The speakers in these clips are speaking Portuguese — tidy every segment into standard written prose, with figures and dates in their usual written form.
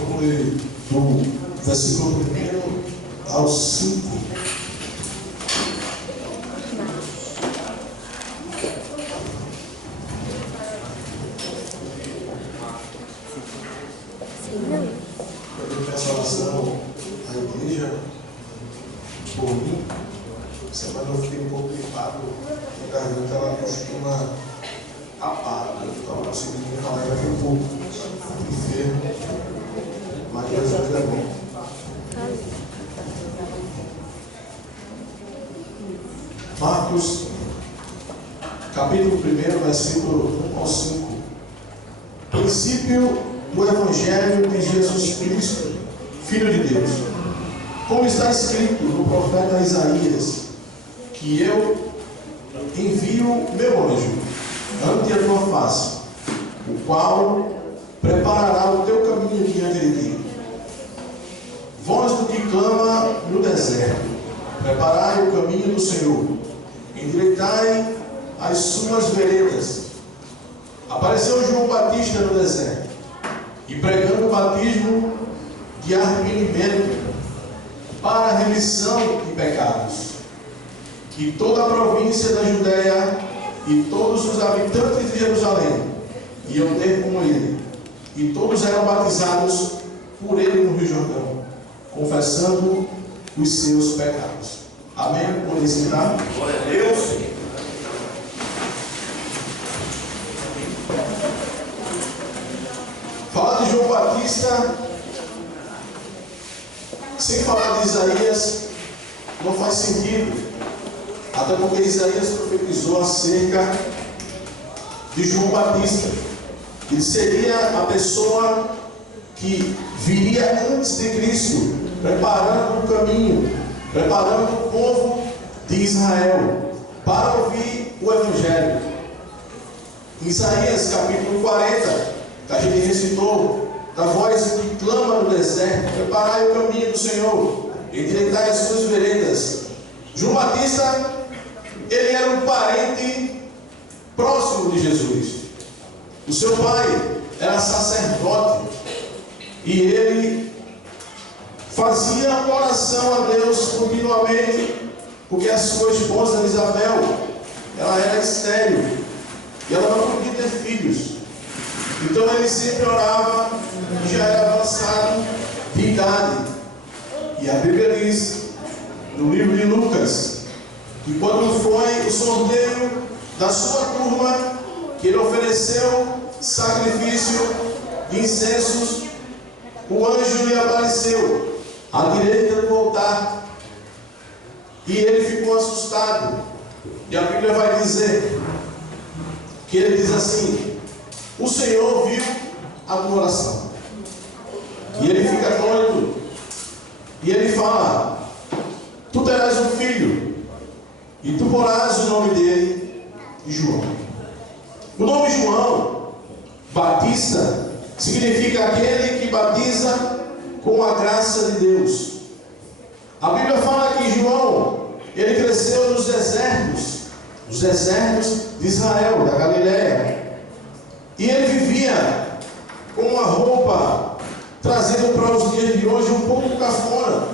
Vamos ler do versículo 1 ao 5. Eu peço oração à igreja por mim. Semana eu fiquei um pouco gripado, a garganta ela costuma apagar, então conseguindo falar daqui um pouco enfermo, mas Deus é bom. Marcos, capítulo 1, versículo 1 ao 5. Princípio do Evangelho de Jesus Cristo, Filho de Deus. Como está escrito no profeta Isaías, que eu envio meu anjo ante a tua face, o qual preparará o teu caminho diante de ti. Voz do que clama no deserto, preparai o caminho do Senhor, endireitai as suas veredas. Apareceu João Batista no deserto, e pregando o batismo de arrependimento para a remissão de pecados. E toda a província da Judéia e todos os habitantes de Jerusalém iam ter com ele, e todos eram batizados por ele no Rio Jordão, confessando os seus pecados. Amém? Podem sentar? Glória a Deus. Falar de João Batista sem falar de Isaías não faz sentido, até porque Isaías profetizou acerca de João Batista. Ele seria a pessoa que viria antes de Cristo, preparando o caminho, preparando o povo de Israel para ouvir o Evangelho. Em Isaías capítulo 40, que a gente recitou, da voz que clama no deserto, preparai o caminho do Senhor, endireitai as suas veredas. João Batista, ele era um parente próximo de Jesus. O seu pai era sacerdote e ele fazia oração a Deus continuamente, porque a sua esposa Isabel, ela era estéril e ela não podia ter filhos. Então ele sempre orava, e já era avançado de idade. E a Bíblia diz, no livro de Lucas, que quando foi o sorteio da sua turma, que ele ofereceu sacrifício de incensos, o anjo lhe apareceu à direita do altar, e ele ficou assustado. E a Bíblia vai dizer que ele diz assim: o Senhor ouviu a tua oração. E ele fica doido. E ele fala: tu terás um filho, e tu porás o nome dele João. O nome João Batista significa aquele que batiza com a graça de Deus. A Bíblia fala que João, ele cresceu nos desertos, os desertos de Israel, da Galileia. E ele vivia com uma roupa, trazendo para os dias de hoje um pouco cafona,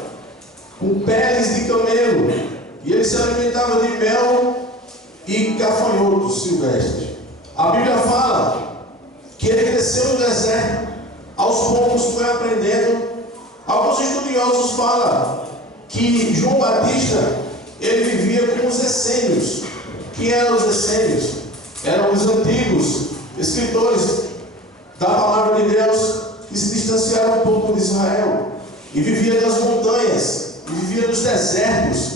com peles de camelo. E ele se alimentava de mel e gafanhotos silvestres. A Bíblia fala que ele cresceu no deserto, aos poucos foi aprendendo. Alguns estudiosos falam que João Batista, ele vivia com os essênios. Quem eram os essênios? Eram os antigos escritores da palavra de Deus que se distanciaram um pouco de Israel e vivia nas montanhas, e vivia nos desertos,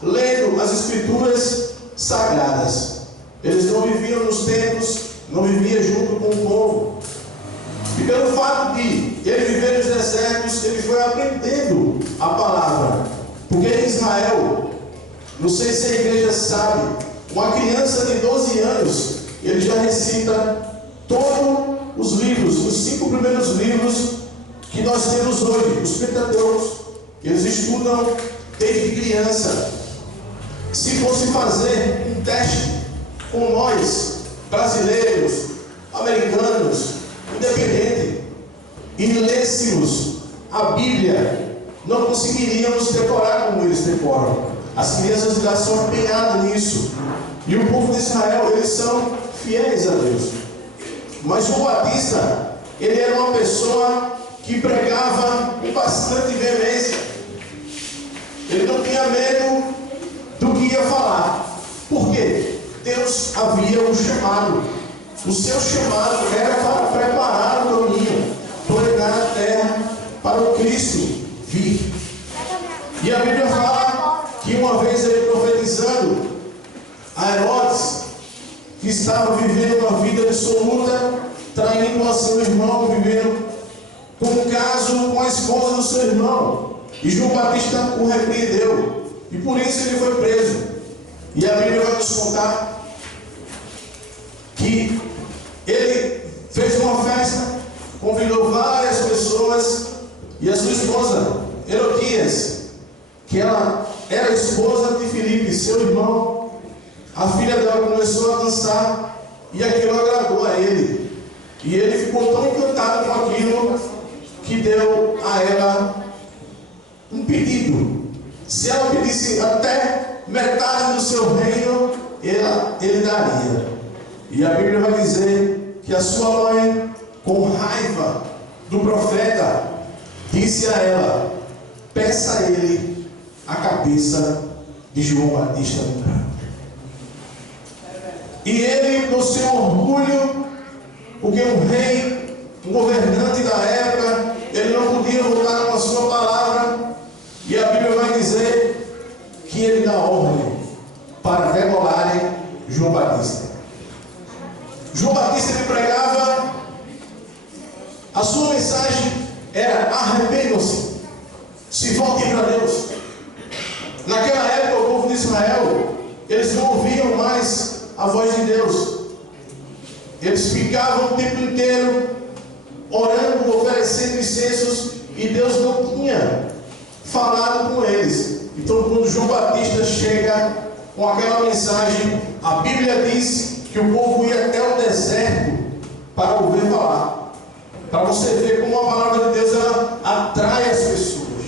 lendo as escrituras sagradas. Eles não viviam nos templos, não viviam junto com o povo. E pelo fato de ele viver nos desertos, ele foi aprendendo a palavra. Porque em Israel, não sei se a igreja sabe, uma criança de 12 anos, ele já recita todos os livros, os 5 primeiros livros que nós temos hoje, os Pentateucos. Eles estudam desde criança, se fosse fazer um teste com nós, brasileiros, americanos, independente, e lêssemos a Bíblia, não conseguiríamos decorar como eles decoram. As crianças já são empenhadas nisso. E o povo de Israel, eles são fiéis a Deus. Mas João Batista, ele era uma pessoa que pregava com bastante veemência. Ele não tinha medo do que ia falar. Por quê? Deus havia o chamado. O seu chamado era para preparar o caminho, pregar a terra para o Cristo vir. E a Bíblia fala que uma vez ele profetizando a Herodes, que estava vivendo uma vida dissoluta, traindo a seu irmão, vivendo com um caso com a esposa do seu irmão. E João Batista o repreendeu. E por isso ele foi preso. E a Bíblia vai nos contar que ele fez uma festa, convidou várias pessoas, e a sua esposa, Herodias, que ela era esposa de Filipe, seu irmão, a filha dela começou a dançar, e aquilo agradou a ele. E ele ficou tão encantado com aquilo, que deu a ela um pedido. Se ela pedisse até metade do seu reino, ele daria. E a Bíblia vai dizer que a sua mãe, com raiva do profeta, disse a ela: peça a ele a cabeça de João Batista no prato. E ele, no seu orgulho, porque um rei, um governante da época, ele não podia voltar com a sua palavra. E a Bíblia vai dizer que ele dá ordem para degolarem João Batista. João Batista, ele pregava, a sua mensagem era: arrependam-se, se voltem para Deus. Naquela época, o povo de Israel, eles não ouviam mais a voz de Deus. Eles ficavam o tempo inteiro orando, oferecendo incensos, e Deus não tinha falado com eles. Então, quando João Batista chega com aquela mensagem, a Bíblia diz que o povo ia até o deserto para ouvir falar. Para você ver como a palavra de Deus, ela atrai as pessoas.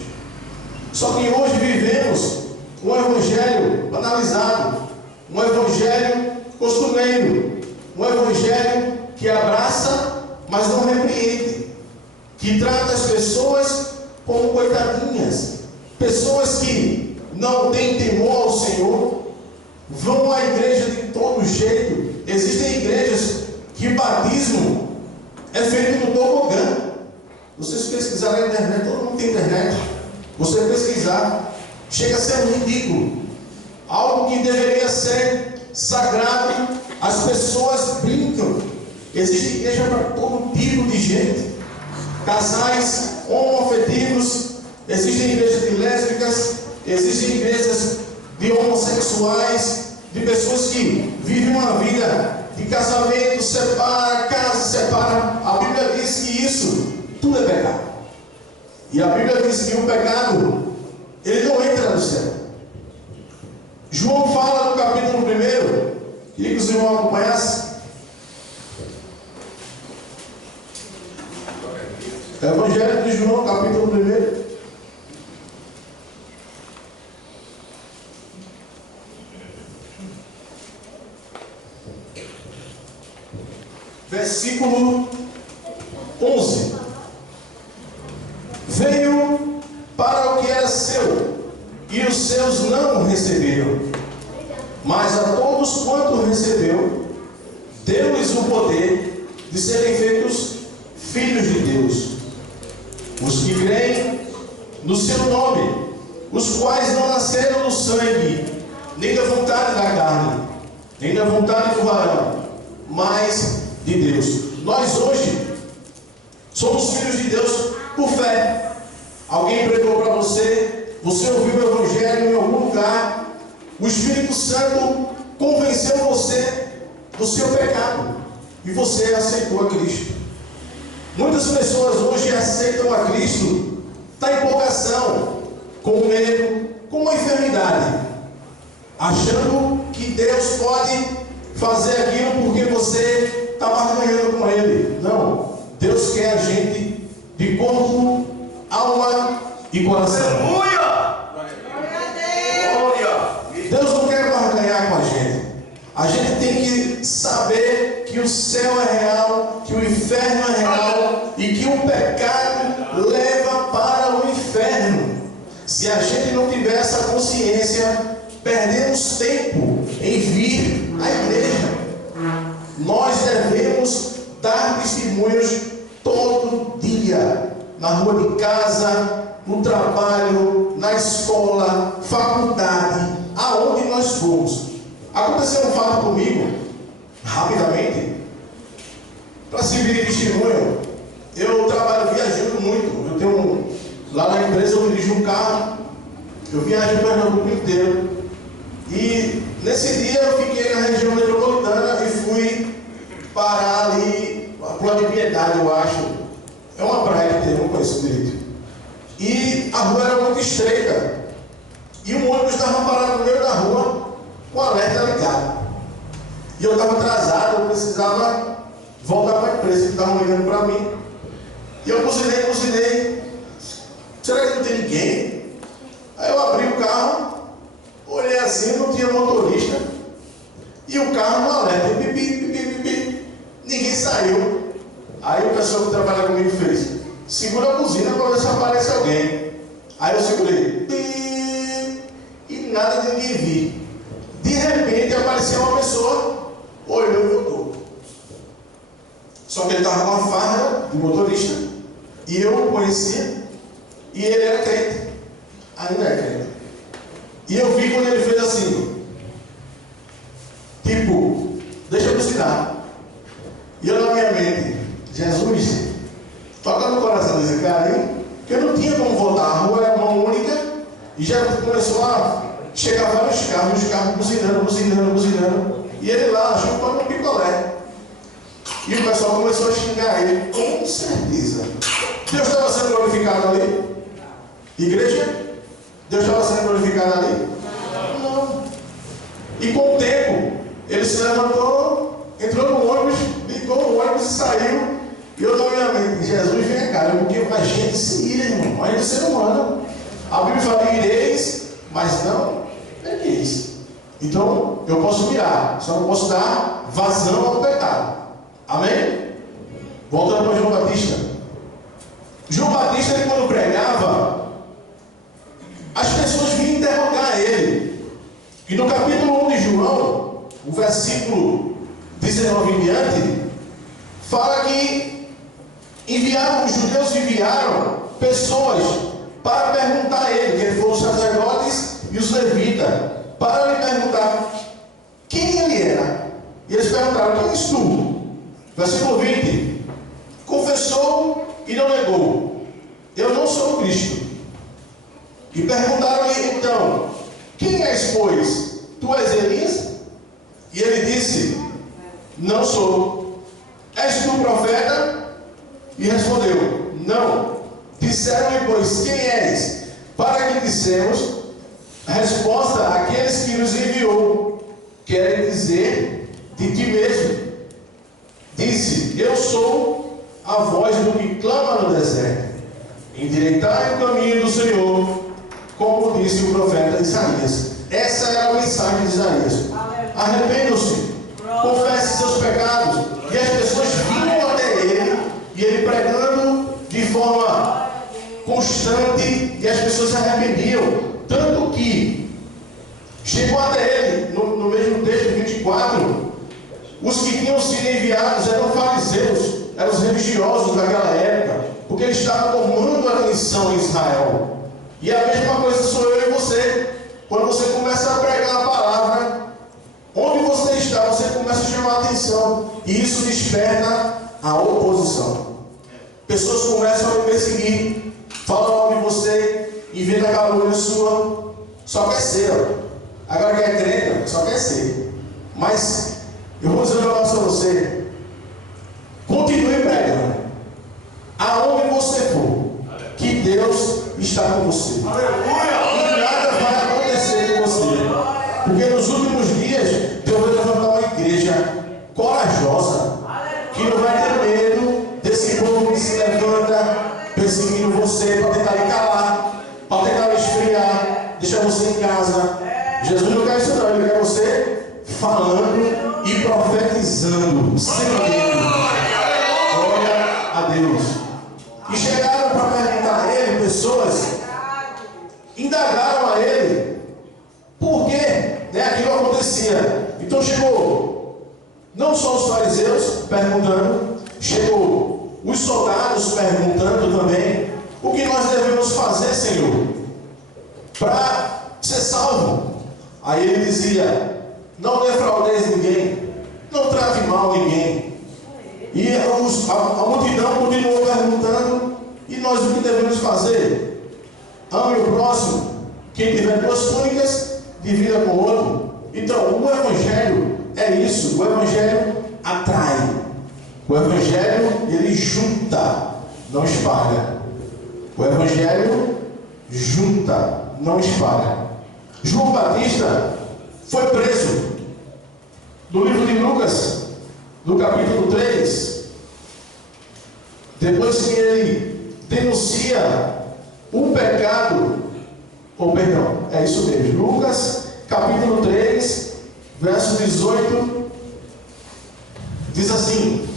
Só que hoje vivemos um evangelho banalizado, um evangelho costumeiro, um evangelho que abraça, mas não repreende, que trata as pessoas como coitadinhas, pessoas que não têm temor ao Senhor, vão à igreja de todo jeito. Existem igrejas que o batismo é feito no tobogã. Vocês pesquisarem na internet, todo mundo tem internet. Você pesquisar, chega a ser ridículo. Algo que deveria ser sagrado, as pessoas brincam. Existe igreja para todo tipo de gente. Casais homoafetivos, existem igrejas de lésbicas, existem igrejas de homossexuais, de pessoas que vivem uma vida de casamento, separa, casa, separa. A Bíblia diz que isso tudo é pecado. E a Bíblia diz que o pecado, ele não entra no céu. João fala no capítulo 1, queria que os irmãos acompanhassem. Evangelho de João, capítulo 1. Versículo 11. Veio para o que era seu, e os seus não o receberam. Mas a todos quanto recebeu, deu-lhes o poder de serem feitos filhos de Deus, os que creem no seu nome, os quais não nasceram do sangue, nem da vontade da carne, nem da vontade do varão, mas de Deus. Nós hoje somos filhos de Deus por fé. Alguém pregou para você, você ouviu o Evangelho em algum lugar, o Espírito Santo convenceu você do seu pecado e você aceitou a Cristo. Muitas pessoas hoje aceitam a Cristo da empolgação, com medo, com uma enfermidade, achando que Deus pode fazer aquilo porque você está barganhando com Ele. Não, Deus quer a gente de corpo, alma e coração. Deus não quer barganhar com a gente. A gente tem que saber que o céu é real, que o inferno é real e que o pecado leva para o inferno. Se a gente não tiver essa consciência, perdemos tempo em vir à igreja. Nós devemos dar testemunhos todo dia, na rua de casa, no trabalho, na escola, faculdade, aonde nós formos. Aconteceu um fato comigo, rapidamente, para servir de testemunho. Eu trabalho viajando muito. Eu tenho lá na empresa, eu dirijo um carro, eu viajo o Pernambuco inteiro. E nesse dia eu fiquei na região metropolitana e fui parar ali, a Rua de Piedade, eu acho. É uma praia que tem, não conheço direito. E a rua era muito estreita. E um ônibus estava parado no meio da rua, com o alerta ligado. E eu estava atrasado, eu precisava voltar para a empresa, que estavam ligando para mim. E eu buzinei. Será que não tem ninguém? Aí eu abri o carro, olhei assim, não tinha motorista. E o carro no alerta, pipi. Ninguém saiu. Aí o pessoal que trabalha comigo fez: segura a buzina para ver se aparece alguém. Aí eu segurei, e nada de ninguém vir. De repente apareceu uma pessoa, olhou e voltou. Só que ele estava com uma farda de motorista, e eu o conhecia, e ele era crente, ainda é crente. E eu vi quando ele fez assim, tipo, deixa eu buzinar. E eu na minha mente, Jesus, toca no coração desse cara aí, que eu não tinha como voltar, a rua era mão única, e já começou a chegar vários carros, os carros buzinando, e ele lá, chupando um picolé. E o pessoal começou a xingar ele, com certeza. Deus estava sendo glorificado ali? Igreja? Deus estava sendo glorificado ali? Não. E com o tempo, ele se levantou, entrou no ônibus, ligou o ônibus e saiu. E eu na minha mente, Jesus, vem cá, porque a gente se ira, irmão, a gente é ser humano. A Bíblia fala, ireis, mas não pequeis. Então, eu posso mirar, só não posso dar vazão ao pecado. Amém? Voltando para João Batista. João Batista, ele, quando pregava, as pessoas vinham interrogar ele. E no capítulo 1 de João, o versículo 19 em diante, fala que os judeus enviaram pessoas para perguntar a ele, que ele foram os sacerdotes e os levitas, para lhe perguntar quem ele era. E eles perguntaram: quem és tu? Versículo 20: confessou e não negou: eu não sou o Cristo. E perguntaram-lhe então: quem és, pois? Tu és Elias? E ele disse: não sou. És tu profeta? E respondeu: não. Disseram-lhe, pois, quem és? Para que dissemos a resposta àqueles que nos enviou: querem dizer de ti mesmo. Disse: eu sou a voz do que clama no deserto, endireitai o caminho do Senhor, como disse o profeta Isaías. Essa era a mensagem de Isaías. Arrependam-se, confessem seus pecados. E as pessoas vinham até ele, e ele pregando de forma constante, e as pessoas se arrependiam. Tanto que chegou até ele, no mesmo texto 24, os que tinham sido enviados eram fariseus, eram os religiosos daquela época, porque eles estavam tomando atenção em Israel. E a mesma coisa sou eu e você. Quando você começa a pregar a palavra, onde você está, você começa a chamar a atenção, e isso desperta a oposição. Pessoas começam a me perseguir, falam mal de você, inventam calúnia sua, só quer ser, ó. Agora que é crente, só quer ser. Mas eu vou dizer um negócio para você: continue pregando, aonde você for, que Deus está com você. Aleluia! E nada vai Porque nos últimos dias Deus vai levantar uma igreja corajosa, que não vai ter medo desse povo que se levanta perseguindo você para tentar lhe calar, para tentar lhe esfriar, deixar você em casa. Jesus não quer isso não, Ele quer você falando e profetizando sem medo. Glória a Deus. E chegaram para perguntar a Ele, pessoas indagaram a Ele por que aquilo acontecia. Então chegou não só os fariseus perguntando, chegou os soldados perguntando também: o que nós devemos fazer, Senhor, para ser salvo? Aí ele dizia: não defraudeis ninguém, não trate mal ninguém. E a multidão continuou perguntando: e nós o que devemos fazer? Ame o próximo, quem tiver duas túnicas, divida com o outro. Então o Evangelho é isso, o Evangelho atrai, o Evangelho ele junta, não espalha. O Evangelho junta, não espalha. João Batista foi preso. No livro de Lucas, no capítulo 3, depois que ele denuncia o pecado, é isso mesmo, Lucas capítulo 3, verso 18, diz assim: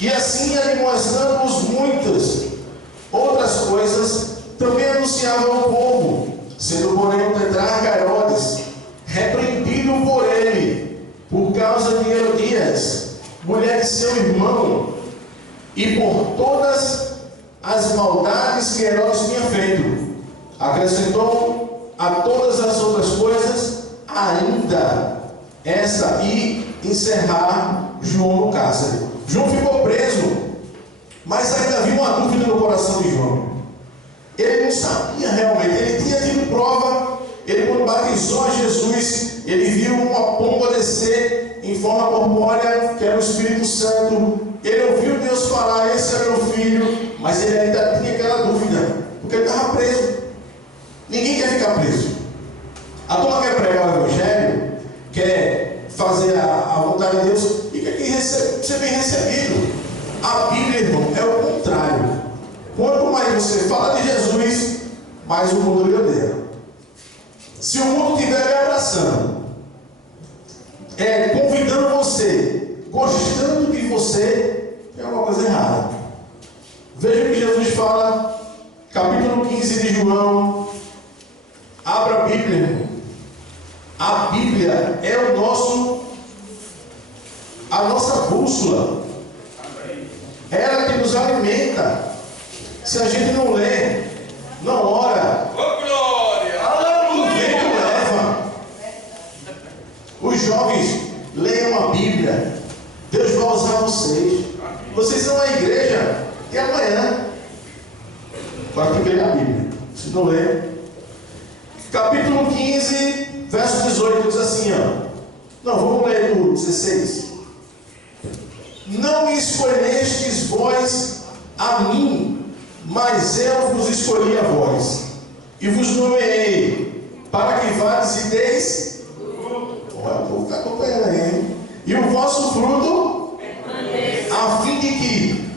e assim, admoestando-os muitas outras coisas, também anunciava ao povo, sendo porém o tetrarca Herodes repreendido por ele, por causa de Herodias, mulher de seu irmão, e por todas as maldades que Herodes tinha feito, acrescentou a todas as outras coisas ainda esta, e encerrar João no cárcere. João ficou preso, mas ainda havia uma dúvida no coração de João. Ele não sabia realmente, ele tinha tido prova. Ele, quando batizou a Jesus, ele viu uma pomba descer em forma corpórea, que era o Espírito Santo. Ele ouviu Deus falar: esse é meu filho. Mas ele ainda tinha aquela dúvida, porque ele estava preso. Ninguém quer ficar preso. A turma quer pregar o Evangelho, quer fazer a vontade de Deus e quer que ser bem recebido. A Bíblia, irmão, é o contrário. Quanto mais você fala de Jesus, mais o mundo lhe odeia. Se o mundo estiver lhe abraçando, convidando você, gostando de você, é uma coisa errada. Veja o que Jesus fala, capítulo 15 de João. Abra a Bíblia, irmão. A Bíblia é a nossa bússola. Ela que nos alimenta. Se a gente não lê, não ora, o vento leva. Os jovens, leiam a Bíblia. Deus vai usar vocês. Vocês são a igreja de amanhã. Agora tem que ler a Bíblia. Se não ler, capítulo 15, verso 18, diz assim, não, vamos ler no 16. Não me escolhestes vós a mim, mas eu vos escolhi a vós, e vos nomeei, para que vades e deis. Olha, vou ficar acompanhando aí, hein? E o vosso fruto, a fim de que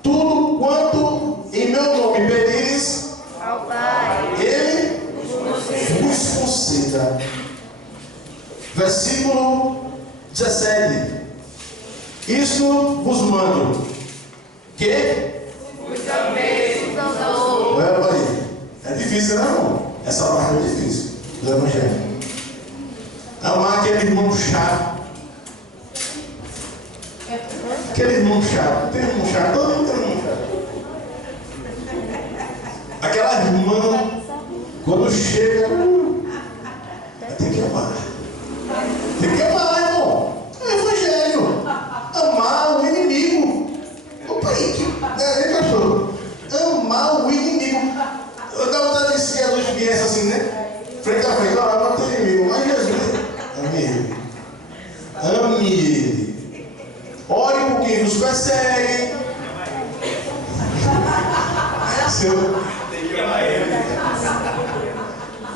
tudo quanto em meu nome pedires ao Pai, Ele vos conceda. Versículo 17. Isto vos mando, que vos ameis uns aos outros. Olha aí, é difícil, né, irmão? Essa parte é difícil do Evangelho. Amar aquele irmão chato. Aquele irmão chato. Tem irmão chato? Todo mundo tem irmão chato. Aquela irmã, quando chega, tem que amar. Tem que amar, irmão. É o Evangelho. Amar o inimigo. Opa, aí, pastor. Amar o inimigo. Eu dava vontade de seguir Jesus viesse assim, né? Frente a frente, não tem inimigo. Mas Jesus, ame ele. Ame ele. Ore por quem nos persegue.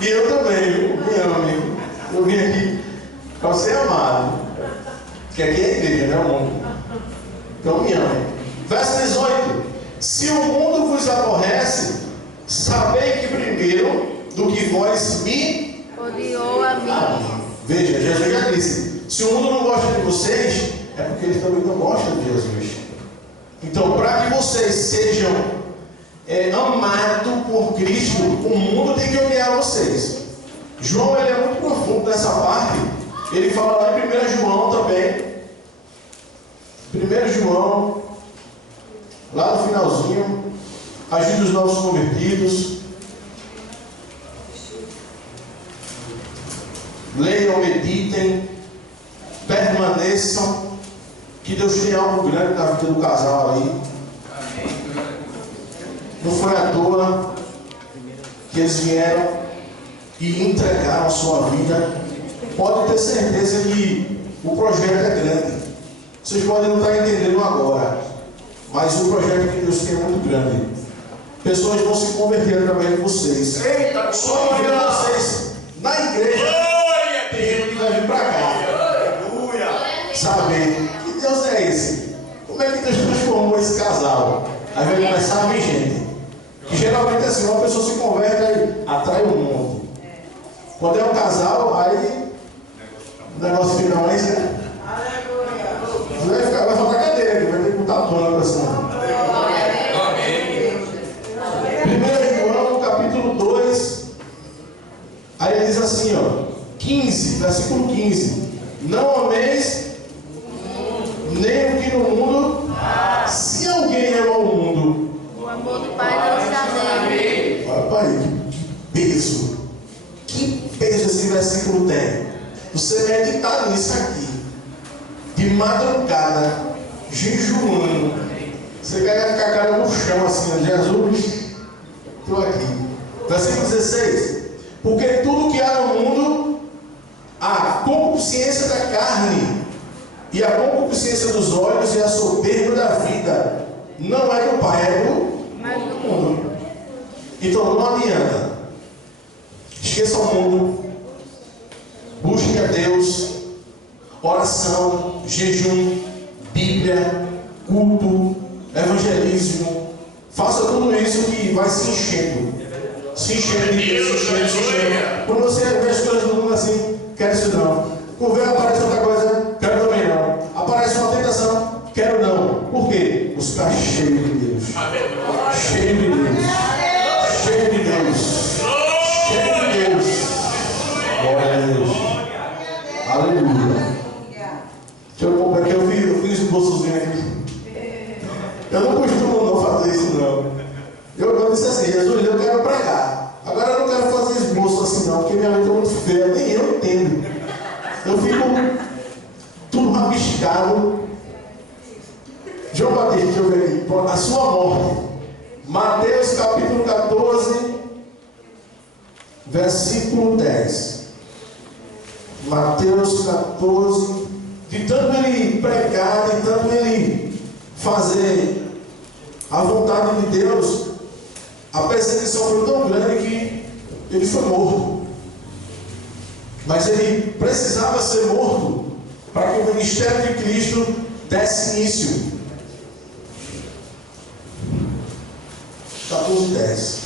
E eu também, meu amigo. Eu vim aqui para ser amado. Porque aqui é a igreja, não é o mundo. Então me amem. Verso 18. Se o mundo vos aborrece, sabei que primeiro do que vós me odiou a mim. Veja, Jesus já disse: se o mundo não gosta de vocês, é porque eles também não gostam de Jesus. Então, para que vocês sejam amados por Cristo, o mundo tem que odiar vocês. João, ele é muito profundo nessa parte. Ele fala lá em 1 João também. 1 João, lá no finalzinho, ajuda os novos convertidos. Leiam, meditem, permaneçam, que Deus tem algo grande na vida do casal aí. Não foi à toa que eles vieram e entregaram a sua vida. Pode ter certeza que o projeto é grande. Vocês podem não estar entendendo agora, mas o projeto que Deus tem é muito grande. Pessoas vão se converter através de vocês. Eita, só de ver vocês na igreja. Tem gente que vai vir para cá. Sabe? Que Deus é esse? Como é que Deus transformou esse casal? Aí vai começar a vir gente. Que geralmente é assim, uma pessoa se converte e atrai um mundo. Quando é um casal, aí o negócio final é isso, né? Vai faltar cadeira aqui, vai ter que botar pano na pessoa. 1 João, capítulo 2. Aí ele diz assim, ó, 15, versículo 15. Não ameis nem o que no mundo. Se alguém ama o mundo, O amor do Pai não está nele. olha, pai, que peso. Que peso esse versículo tem. Você meditar nisso aqui, de madrugada, jejuando, você vai ficar a cara no chão assim, ó, Jesus, estou aqui. Versículo 16. Porque tudo que há no mundo, a concupiscência da carne, e a concupiscência dos olhos, e a soberba da vida, não é do Pai, é do mundo. Então não adianta. Esqueça o mundo. Busque a Deus. Oração, jejum, Bíblia, culto, evangelismo. Faça tudo isso que vai se enchendo. Se enchendo de Deus, se enchendo. Quando você vê as coisas do mundo assim, quero isso não. Quando vê aparece outra coisa, quero também não. Aparece uma tentação, quero não. Por quê? Você está cheio de Deus. Cheio de Deus. Cheio de Deus. Cheio de Deus. Glória a Deus. Aleluia. Deixa eu comprar aqui, eu fiz um bolsozinho aqui. Eu não costumo não fazer isso não. Eu disse assim, Jesus, eu quero pregar. Agora eu não quero fazer esboço assim não, porque minha mente é muito feia, nem eu entendo. Eu fico tudo rabiscado. João Batista, deixa eu ver aqui. A sua morte. Mateus capítulo 14, versículo 10. Mateus 14. De tanto ele pregar, de tanto ele fazer a vontade de Deus, a perseguição foi tão grande que ele foi morto. Mas ele precisava ser morto para que o ministério de Cristo desse início. 14:10.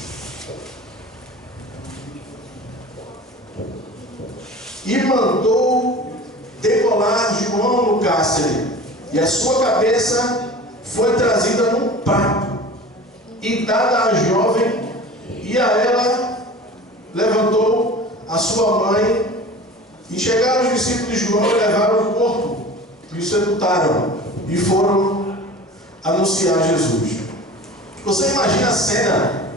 E mandou degolar João no cárcere, e a sua cabeça foi trazida num prato e dada à jovem, e a ela levantou a sua mãe. E chegaram os discípulos de João e levaram o corpo e o sepultaram e foram anunciar Jesus. Você imagina a cena,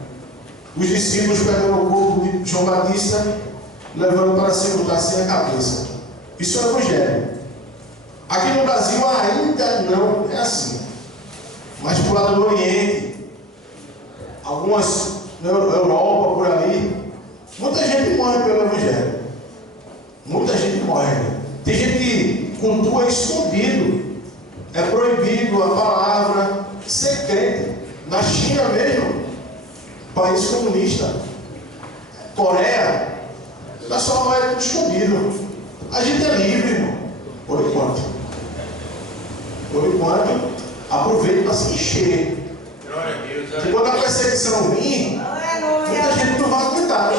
os discípulos pegando o corpo de João Batista, levando para sepultar sem a cabeça. Isso é o Evangelho. Aqui no Brasil ainda não é assim, mas por lado do Oriente, algumas na Europa, por ali, muita gente morre pelo Evangelho. Muita gente morre. Tem gente que cultua escondido. É proibido a palavra ser crente. Na China mesmo, país comunista, Coreia, O pessoal vai tudo escondido. A gente é livre, irmão. Por enquanto. Por enquanto, aproveite para se encher. Porque quando a perseguição vir, muita gente não vai aguentar.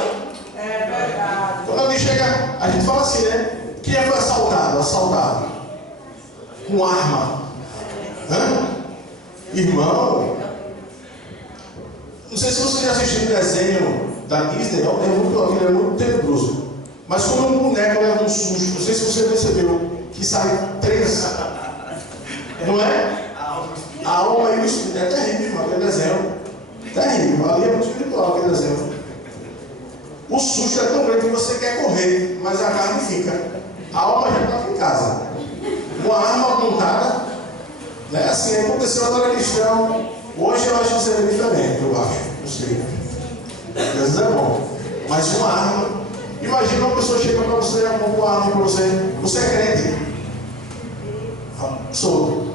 É verdade. Quando alguém chega, a gente fala assim, né? Quem foi assaltado? Assaltado. Com arma. Hã? Irmão. Não sei se você já assistiu um desenho da Disney, é muito tenebroso. Mas quando um boneco leva um susto, não sei se você percebeu, que sai 3. Não é? A alma e o espírito. É terrível, irmão, aquele desenho. Terrível. Ali é muito espiritual aquele desenho. O susto é tão grande que você quer correr, mas a carne fica. A alma já estava em casa. Uma arma apontada, né? Assim, aconteceu agora cristão. Hoje eu acho que seria diferente, eu acho. Não sei. Deus é bom. Mas uma arma. Imagina uma pessoa chega para você, aponta uma arma para você. Você é crente? Sou.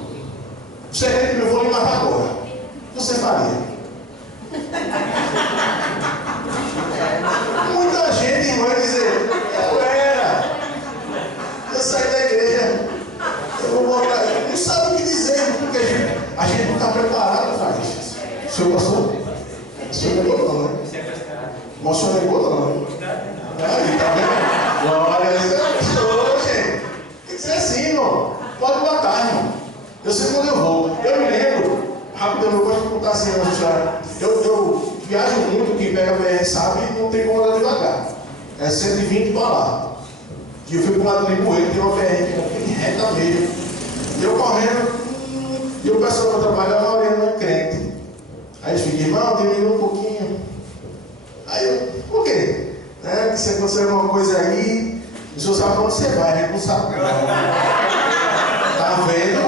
Você é crente, eu vou lhe matar agora. O que você faria? Muita gente vai dizer, eu saí da igreja, eu vou voltar. Não sabe o que dizer, porque a gente não está preparado para isso. O senhor pastor? O senhor negou não, né? O senhor negou não. Aí, tá vendo? Glória a Deus, gente. Tem que ser assim, irmão. Pode botar, irmão. Eu sei quando eu vou. Eu me lembro, rapidão, eu gosto de contar assim a história. Eu viajo muito, quem pega a BR sabe, não tem como andar devagar. É 120 para lá. E eu fui para o lado de Limoeiro, tem uma BR reta mesmo. E eu correndo, e o pessoal que eu trabalho, a maioria não é crente. Aí eles ficam, irmão, diminui um pouquinho. Aí eu, por quê? Né? Que se acontecer alguma coisa aí, o senhor sabe onde você vai, a gente não sabe. Tá vendo?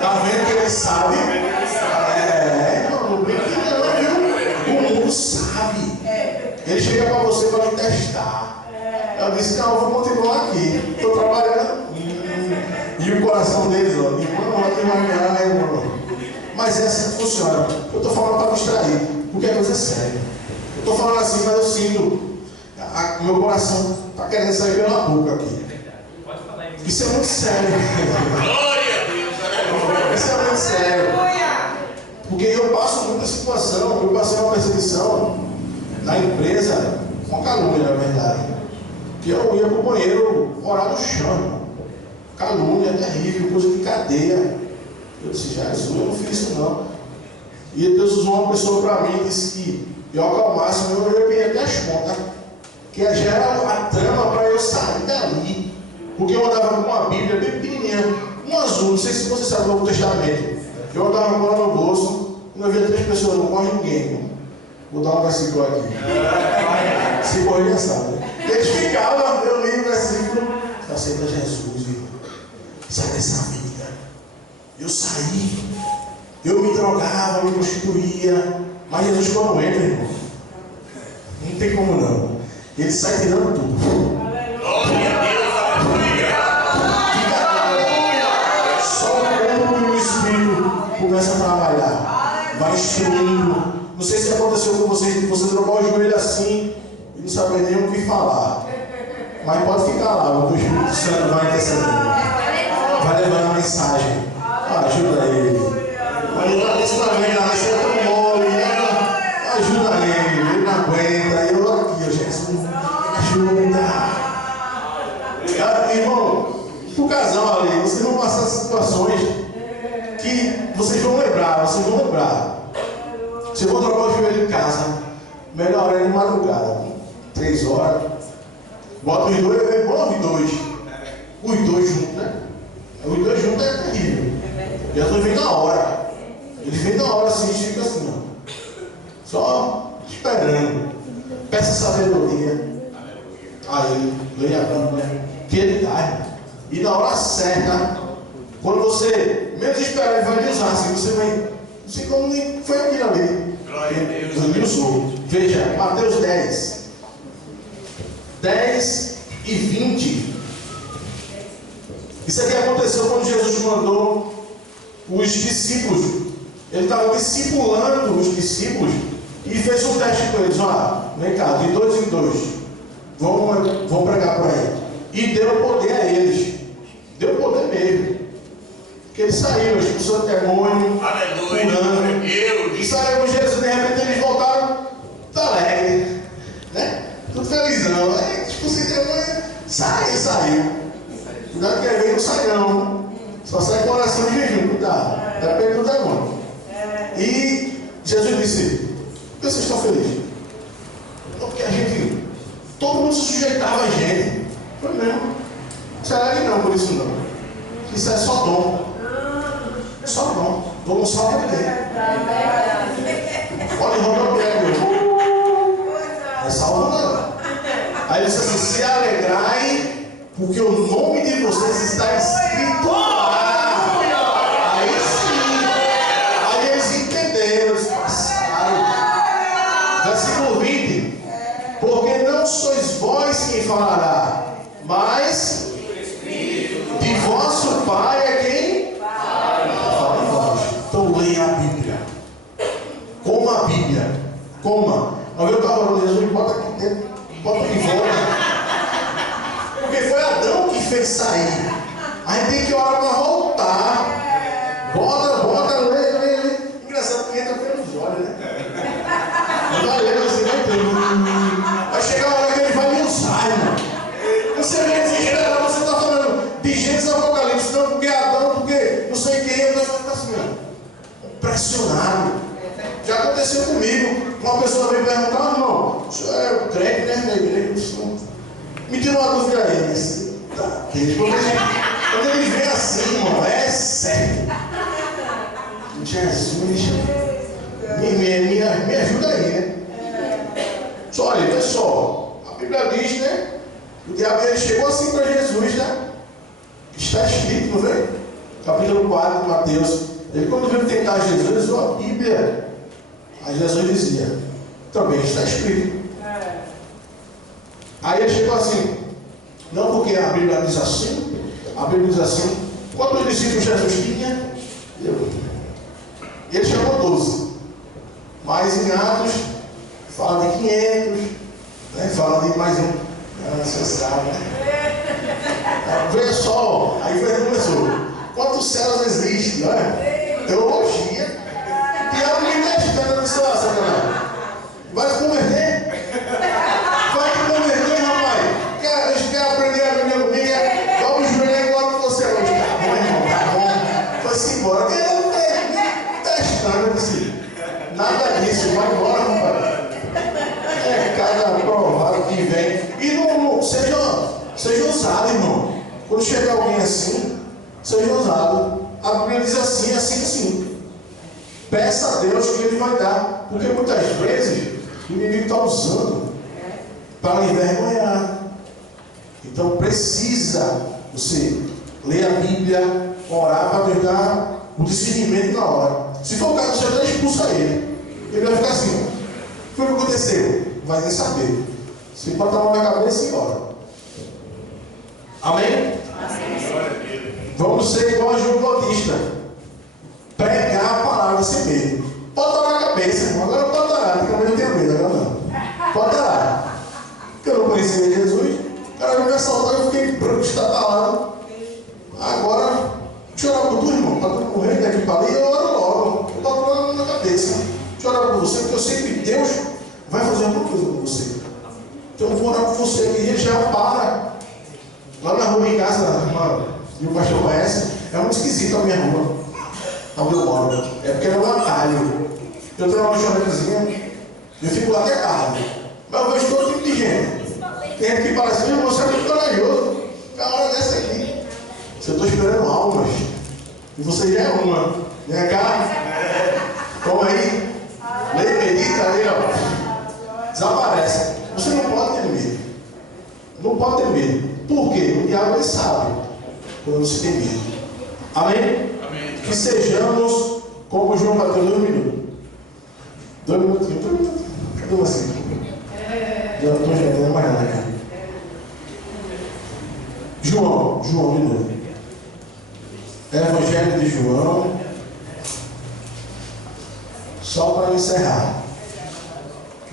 Tá vendo que ele sabe? Não brinca não, viu? O mundo sabe. Ele chega para você para lhe testar. Eu disse, não, eu vou continuar aqui. Estou trabalhando. E o coração deles, ó, irmão, vai devagar, irmão. Mas é assim que funciona. Eu estou falando para distrair, porque é coisa séria. Eu estou falando assim, mas eu sinto. Meu coração está querendo sair pela boca aqui. Isso é muito sério. Isso é muito sério. Porque eu passo muita situação. Eu passei uma perseguição na empresa, uma calúnia, na verdade. Que eu ia para o banheiro orar no chão. Calúnia, terrível, coisa de cadeia. Eu disse, Jesus, eu não fiz isso não. E Deus usou uma pessoa para mim e disse que eu acalmasse, eu ia pedir até as contas. Que gera a trama para eu sair dali. Porque eu andava com uma Bíblia bem pequenininha, um azul, não sei se você sabe o Novo Testamento. Eu andava com ela no bolso, e eu via 3 pessoas, não corre ninguém. Vou dar um versículo aqui. Se correr já sabe. Eles ficavam, eu li o versículo, aceita Jesus, irmão. Sai dessa vida. Eu saí, eu me drogava, me prostituía, mas Jesus ficou doente, irmão. Não tem como não. Ele sai tirando tudo. Glória a Deus, aleluia! Só o corpo e o espírito começa a trabalhar. Vai instruindo. Não sei se aconteceu com você, que você trocou o joelho assim e não sabia nem o que falar. Mas pode ficar lá, o Espírito Santo vai interceder. Vai levando a mensagem. Ajuda ele. Mas ele está nesse também, lá, você é tão mole, né? Ajuda ele, ele não aguenta. Eu aqui, Jesus, ajuda. Irmão, pro casal ali, vocês vão passar situações que vocês vão lembrar, Vocês vão trocar o joelho em casa. Melhor é de madrugada. 3 horas. Bota os dois, bota os dois. Os dois juntos, né? Os dois juntos é terrível. E as duas vêm na hora. Eles vêm na hora assim, fica assim, ó. Só esperando. Peça sabedoria. Aí, leia a Bíblia. Que ele dá, irmão. E na hora certa, quando você menos esperar, ele vai lhe usar. Assim, você vai. Não sei como nem foi aquilo ali. Ele usou. Veja, Mateus 10. 10 e 20. Isso aqui aconteceu quando Jesus mandou os discípulos. Ele estava discipulando os discípulos e fez um teste com eles. Olha, vem cá, de 2 em 2. vão pregar por aí. E deu poder a eles. Deu poder mesmo. Porque eles saíram, expulsando demônio, curando. E saíram com Jesus, de repente eles voltaram, tá alegre, né? Tudo felizão. Expulsei demônio, saiu. Cuidado que ele não sai não. Só sai com oração de jejum, cuidado. Depende do demônio. E Jesus disse: por que vocês estão felizes? Não, porque a gente, todo mundo se sujeitava a gente. Foi mesmo. Será que não, por isso não. Isso é só dom. Só dom. Dom não salva ninguém. Pode rodopiar, meu. É salvo não. Aí ele disse assim: se alegrai, porque o nome de vocês está escrito lá. Aí sim. Aí eles entenderam, eles passaram. Versículo 20. Porque não sois vós quem falará, mas de vosso Pai é quem fala em vós. Então leia a Bíblia. Coma a Bíblia. Coma. Ao ver o cavalo de Jesus, bota aqui dentro, bota aqui fora. Porque foi Adão que fez sair. A gente tem que orar para voltar. Bota, lê. Engraçado que entra pelos olhos, né? Vai lendo assim, vai entrando. Vai chegar a hora que ele vai me usar, irmão. Você vem desesperado, você está falando de Gênesis Apocalipse, não porque Adão, porque não sei quem, eu estou assim, impressionado. Já aconteceu comigo. Uma pessoa veio perguntar: irmão, o senhor é crente, né? Na igreja? Me tira uma dúvida aí. Tá, quando eles vêm assim, irmão, é sério. Jesus, me ajuda aí, né? Só olha, pessoal, a Bíblia diz, né? O diabo ele chegou assim para Jesus, né? Está escrito, não vê? Capítulo 4 de Mateus. Ele, quando veio tentar Jesus, usou a Bíblia. Aí Jesus dizia: também está escrito. Aí ele chegou assim: não, porque a Bíblia diz assim. A Bíblia diz assim. Quantos discípulos Jesus tinha? Ele chamou 12. Mas em Atos fala de 500, né? Fala de mais um. Você sabe, né? Veja só, aí começou. Quantos céus existem? Olha, teologia. E a Bíblia está na situação, vai se converter? Vai te converter, rapaz? Quer aprender a Bíblia comigo? Vamos joelhar igual que você hoje. Tá bom, irmão, tá bom. Foi-se embora. Testando, eu disse: nada disso, vai embora, rapaz. É cada provado que vem. E não seja ousado, irmão. Quando chegar alguém assim, seja ousado. A Bíblia diz assim, assim. Peça a Deus que Ele vai dar. Porque muitas vezes o inimigo está usando para lhe envergonhar. Então precisa você ler a Bíblia, orar para Deus dar o discernimento na hora. Se for o caso, você até expulsa ele. Ele vai ficar assim: foi o que aconteceu? Não vai nem saber. Você bota a mão na cabeça e ora. Amém? Vamos ser igual a João Batista. Pregar a palavra sem medo. Pode orar na cabeça, irmão. Agora não pode orar, porque eu não tenho medo, agora não. Pode orar. Porque eu não conhecia Jesus. O cara me assaltou e eu fiquei branco, estatalado. Agora, deixa eu orar por tu, irmão. Para tu morrer daqui para ali, eu oro logo. Eu boto logo a mão na cabeça. Deixa eu orar por você, porque eu sei que Deus vai fazer alguma coisa com você. Então eu vou orar por você aqui, ele já para. Lá na rua em casa, e o pastor conhece, é muito esquisito a minha rua. Onde eu moro. É porque é um atalho. Eu tenho uma lanchonetezinha, eu fico lá até tarde. Mas eu vejo todo tipo de gente. Tem gente que fala assim: você é muito corajoso. É a hora dessa aqui. Se eu estou esperando almas, e você já é uma. Vem cá. Toma aí. Lê, medita ali, ó. Desaparece. Você não pode ter medo. Não pode ter medo. Por quê? O diabo ele sabe quando se tem medo. Amém? Amém. Que sejamos como João bateu 2 minutos. 2 minutinhos. Cadê você? Já não estou entendendo mais nada aqui. João de novo. Evangelho de João. Só para encerrar.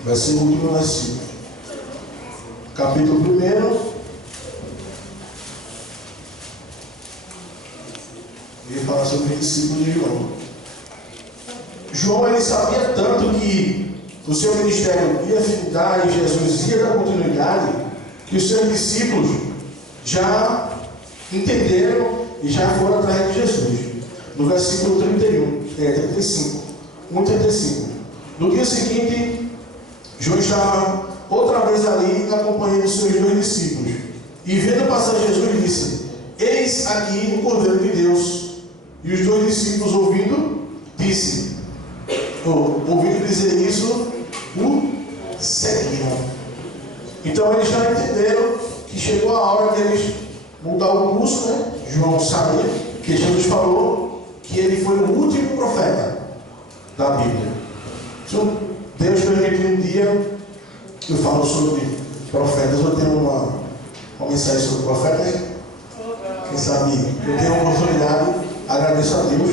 Vai ser o último versículo. capítulo 1. Ele fala sobre o discípulo de João. João, ele sabia tanto que o seu ministério ia ficar e Jesus ia dar continuidade, que os seus discípulos já entenderam e já foram atrás de Jesus. No versículo 35. 1:35. No dia seguinte, João estava outra vez ali na companhia dos seus 2 discípulos. E vendo passar Jesus, disse: Eis aqui o Cordeiro de Deus. E os 2 discípulos, ouvindo dizer isso, o seguiram. Então eles já entenderam que chegou a hora de eles mudar o curso, né? João sabia que Jesus falou que ele foi o último profeta da Bíblia. Então, Deus permitiu um dia que eu falo sobre profetas. Eu tenho uma mensagem sobre profetas. Quem sabe eu tenho uma oportunidade, agradeço a Deus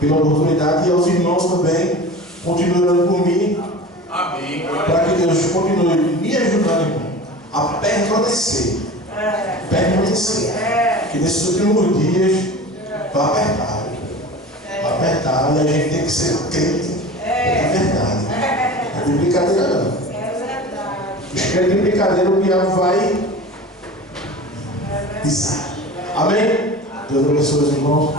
pela oportunidade e aos irmãos também, continuando por mim. Amém. Para que Deus continue me ajudando, irmão, a permanecer. Que nesses últimos dias vai apertar. Vai apertar e a gente tem que ser crente. É verdade. Não é de brincadeira não. Os crentes de brincadeira, o diabo vai pisar. Amém? Deus abençoe os irmãos.